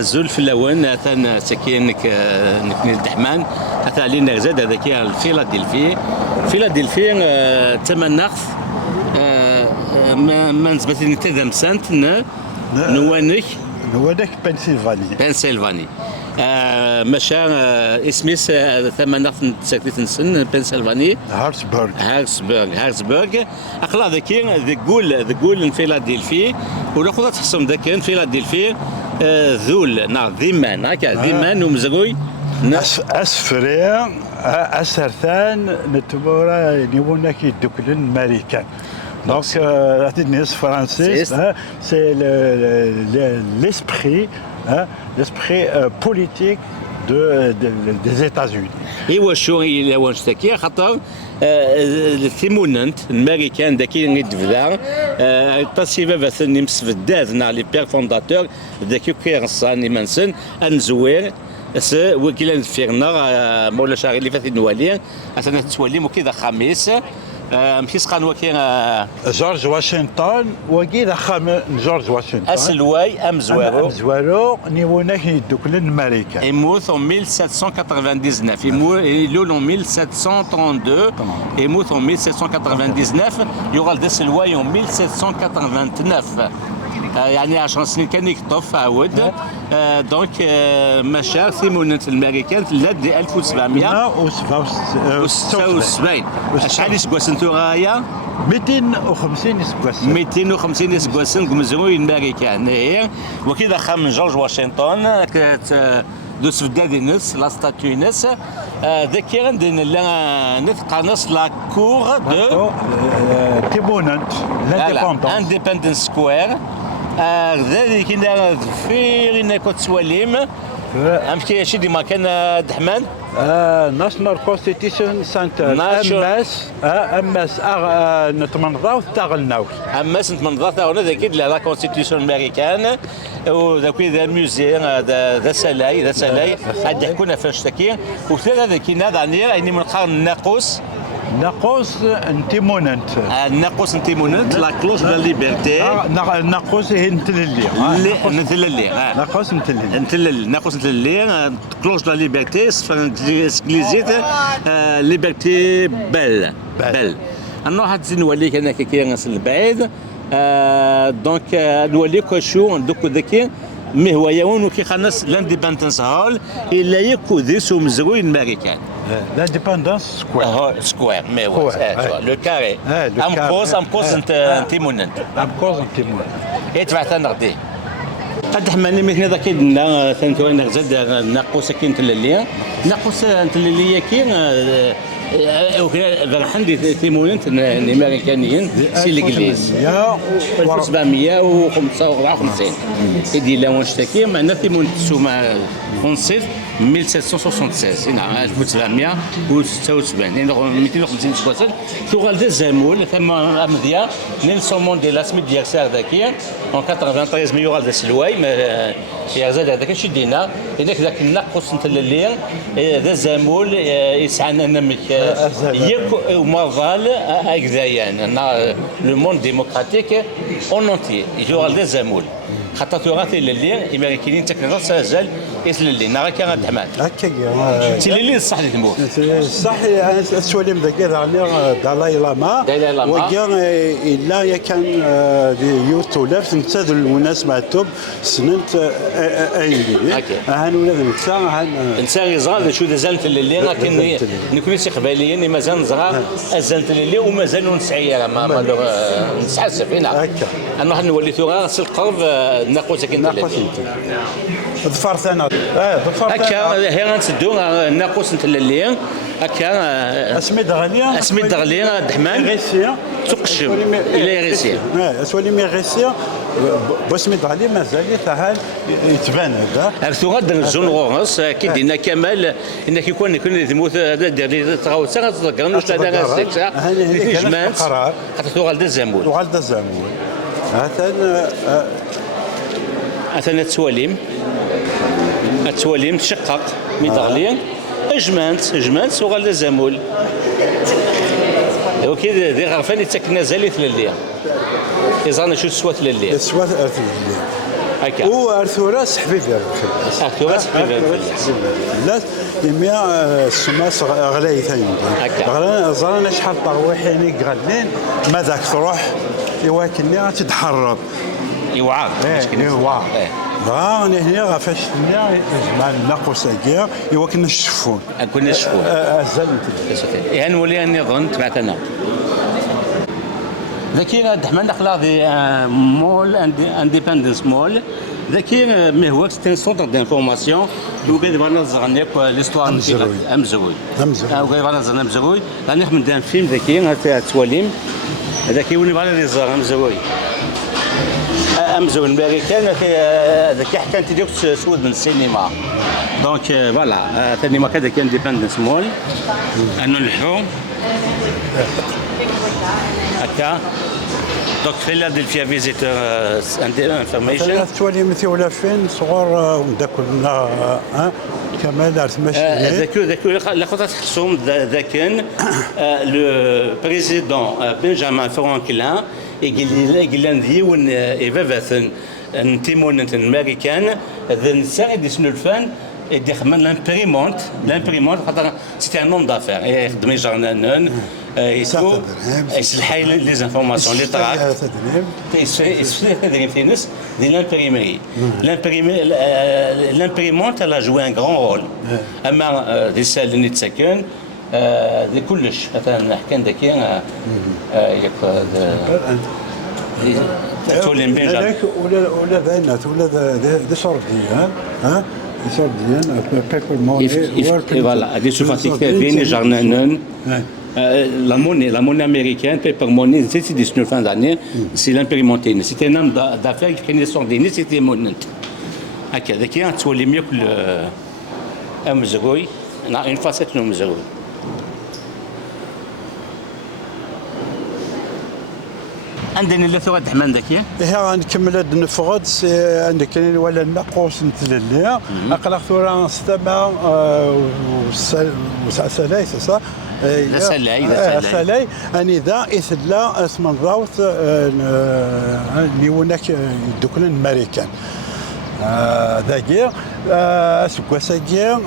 زول في اللون مثلا سكينك نكني الدحمان حتى علينا زاد هذاك الفيلادلفي تمنخ ما نسبتني تذم سنت نوانك بنسلفاني مشى اسميس ثمنخ سكتت سن بنسلفاني هارتسبرغ اخلا ذاك ذقول فيلادلفي وناخذ تحسم ذاك فيلادلفي ذول ذيمان هكا ذيمان ومزغوي اسفري اسرثان نتبورا نيونا كي دوكلن ماريكان Donc, la tennis française, c'est l'esprit politique des États-Unis. ايوا شو الى واش تاكي خاطر الثيموننت الامريكان داكي اللي تبدا التصيبه مثلا مسفدات نا لي بير فونداتور داكي كيرصاني منسن انزوير وكيلا فيرنا مولا شاغي اللي فات نوالي انا تولي مكيدا خميس مكيس قانوا كاين جورج واشنطن وكيدا جورج واشنطن اسلواي امزوارو نيونا يدوكل الامريكان يموت en 1799 يلول en 1732 يموت en 1799 يغال داس الواي en 1789 يعني 10 سنين كان يكطف عاود دونك مشى ثمانية الامريكان لدى 1776 شحال يسكواس انتو غايا 250 سكواسن 250 سكواسن كمزروي الامريكان وكذا خام جورج واشنطن دوس فدادي نس لا ستاتيو نس ذاكي عندنا لا نثقانس لا كور دو تيموننت لانديبندنس سكوير ذلك كنا فيرنا كتسواليم امشي شي ديما كان دحمان ناشونال كونستيتيوشن سنتر اماس نتمنظاو تاغلناو اماس نتمنظاو تاغلنا ذاك لا كونستيتيوشن امريكان وذاك ذا ميوزي ذا سلاي عاد يحكونا فاش تاكي وثلاثه ذاك نادعني يعني من القرن الناقوس انتيموننت ناقوس انتيموننت لا كلوز دو ليبرتي ناقوس هي نتللي ناقوس نتللي كلوز دو ليبرتي انجليزيت ليبرتي بل انا واحد نوليك انا كي نصل البعيد دونك نوليك شو دوك ذاك مي هو يوم كي خلص لانديبندنس هول الا يكو ذيسو مزروي الامريكان لانديبندنس سكوير مي هو لو كاري ام كوز انتيموننت يدفع تنغدي قد حماني مثل ذاك لنا ثانتو نغزد ناقوس كاين تللي ناقوس تللي كاين عندي ثيموننت الامريكانيين سي الانجليز 1754 يدي لا ونشتكي معنا ثيموننت سوما فونسيت 1776 هنا 1776 يعني 250 سكواسل تغال دي زامول ثم امديا نيلسون مونديلا سميت ديال سار ذاكيا en 93 ميوغال داس الواي يا زاد هذاك شي دينا هناك ذاك النقص نتاع الليل ذا زامول يسعنا نمك ياك ومازال هكذايا لو موند ديموكراتيك اون اونتي يوغال دي زامول خاطر تغاثي الليل امريكيين تكنيك سازال اللي نرى كان الدحمان هكا تي اللي صح اللي تموت صح السواليم ذاك دالاي لاما وكان الا كان يوتولف نتاذ المناسبه توب سننت ايدي هان ولاد نتا يزال شو زالت اللي لكن نكون سي قباليين مازال نزرع زالت اللي ومازال نسعي ما نسحسف هنا هكا انا واحد نولي ثوغا القرب ناقوس كاين ظفرت انا هكا هي غنسدو ناقوس نتاع الليل هكا اسميد غاليه دحمان غيسيا تقشم الى غيسيا اسولي مي غيسيا بسميد غاليه مازال يتهال يتبان هذا ثم غدا الزون غورس كي دينا كمال انك يكون يموت هذا دير تغاوت تذكر واش هذا السكسا جمعت خاطر تغال الزامول مثلا التواليم تشقق ميداليا اجمانت سوغال الزامول وكي دي غرفان يتسكن زالي ثلاليا يزرنا شو سوات لليل هكا. وارثورا سحبي فيها أرثورا سحبي فيها لا يميا السماس غلايت هكا. زرانا شحال طرويحيني غالين ماذاك تروح ايوا كني تتحرض يوعر. ايوا راني هنا غافاش هنا جمع الناقوساكيا ايوا كنا الشفون كنا الشفون زلت يعني نولي نظن تبعتنا ذكي عبد الرحمن دخل في مول انديبندنس مول ذكي ما هو سيتي سونتر دانفورماسيون وقاعد فانا زغني ليستوار امزروي وقاعد فانا زغني امزروي راني خدام فيلم ذكي تواليم ذكي ولي فانا لي زغ امزروي امزروي الامريكان ذكي حتى انت ديك سود من السينما دونك فوالا ثاني ما كذا كان ديبندنس مول انه اللحوم هكا دونك فيلادلفيا فيزيتور انفورميشن توالي مثل ولا فين صغار داكلنا كمال عرفت ماشي ذاك لا خطا تحسهم ذاكن لو بريزيدون بنجامين فرانكلين يقول لنا ديون ايفافاثن تيمون الامريكان ذا نساء دي سنو الفان يدي خدم لامبريمونت خاطر سيتي ان نوم دافير يخدم يجرنان يسمو يصلحي لي زانفورماسيون لي طراك يسفي تدريب في ناس دي لامبريمري لامبريمونت لا جوي ان غران رول اما دي سال اللي تسكن دي كلش مثلا حكى داكي ياك تولين بين ولا بينات ولا دي شرديان شرديان بيبل موني فوالا هذه شوف فين جارنانون la monnaie américaine, paper money, c'est des 19 d'année, c'est l'impérimenté. C'était un homme d'affaires qui connaît son dîner, c'était monnaie. Ok, donc il y a un toile mieux que le Mzouroui. Non, une fois c'est le Mzouroui. عندنا اللي ثوات دحمان ذاك هي غنكمل هاد النفغد عندك كاين ولا الناقوس نتلليها اقلق ثورا ستما وسلاي صح سلاي اني ذا اثلا اسم الراوث نيونك دوكن الامريكان ذاكير اسكواساكير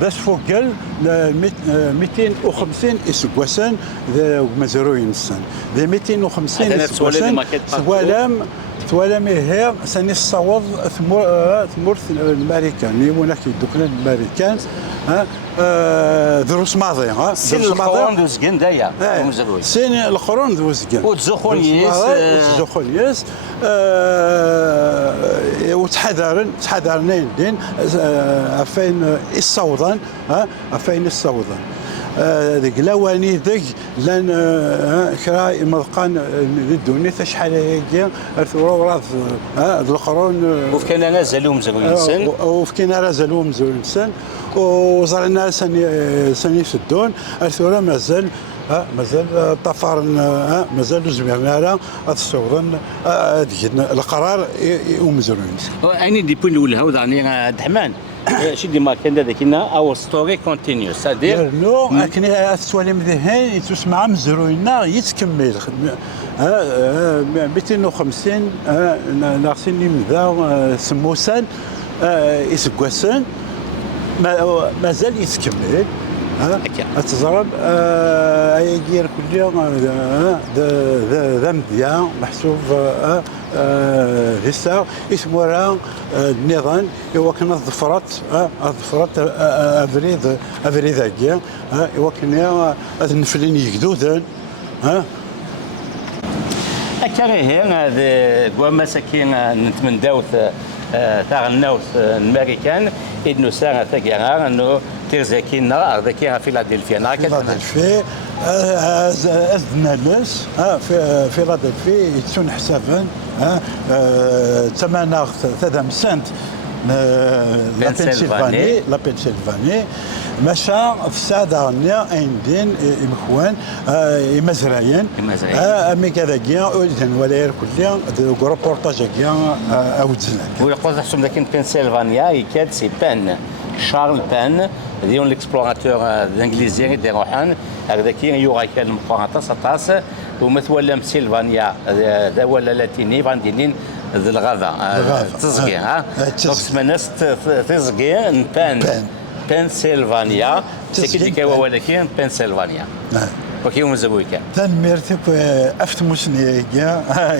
باش فوقل 250 اسكواسان ذا مزروين السن ذا 250 اسكواسان ثوالم هي سني الصوض ثمورث الامريكان يمونك يدوكنا الامريكان دروس ماضي سين القرون ذو زكن دايا سين القرون ذو زكن وتزخونيس وتحذرنا يدين فين الصوضان فين الصوضان ذيك الاواني ذيك لان كرا مذقان الدنيا شحال هي ثورات القرون وفكنا نازلهم زوين وفكنا نازلهم زوين وزرنا سني في الدون الثوره مازال طفر مازال زمرنا على الصورن القرار ومزروين اني دي بوين الاولى هو عني دحمان شي ديما كان هذاك اور ستوري كونتينيو سادير نو كني السوالم ذهين تسمع مزروينا يتكمل 250 ناقصين مذا سموسان يسكواسن مازال يتكمل تزرب يجير كل يوم ذا مديان محسوب هسه اسمه النظام هو كان الظفرات افريد هو كان النفلين يقدودن اكاري هذا كوا مساكين نتمنداو تاع النوث الامريكان انه ساعه تاع انه ترزاكينا ذاكيها فيلادلفيا فيلادلفيا ازدنالس في فيلادلفيا يتسون حسابا ثمانية ثلاثة سنت لا بنسلفاني مشى في الساعة الثانية عندين مخوان مزرعين أمي كذا جيا ولا يركل ليا روبورتاج جيا أوزنا ويقول حسب لكن بنسلفانيا يكاد سي بان شارل بان ديون ليكسبلوراتور الانجليزي دي روحان هكذا كي يوغا كان المقارنة سطاس ومثل ولا سيلفانيا ذا ولا لاتيني فاندينين ذي الغابة تزقي ها دونك تمناس تزقي بنسلفانيا سكتي كوا ولكن بنسلفانيا وكيوم زبويكا تنميرتك افتموسني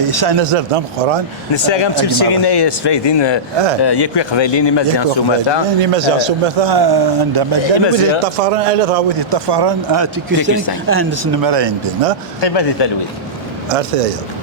يسعنا زردام قران نساقم تمسينا يسفايدين يكوي قبايلين مازال سوماتا يعني مازال سوماتا عندما ودي الطفران الا غاودي الطفران تيكيستان اهندس نمرين عندنا قيمة التلويث ارتيا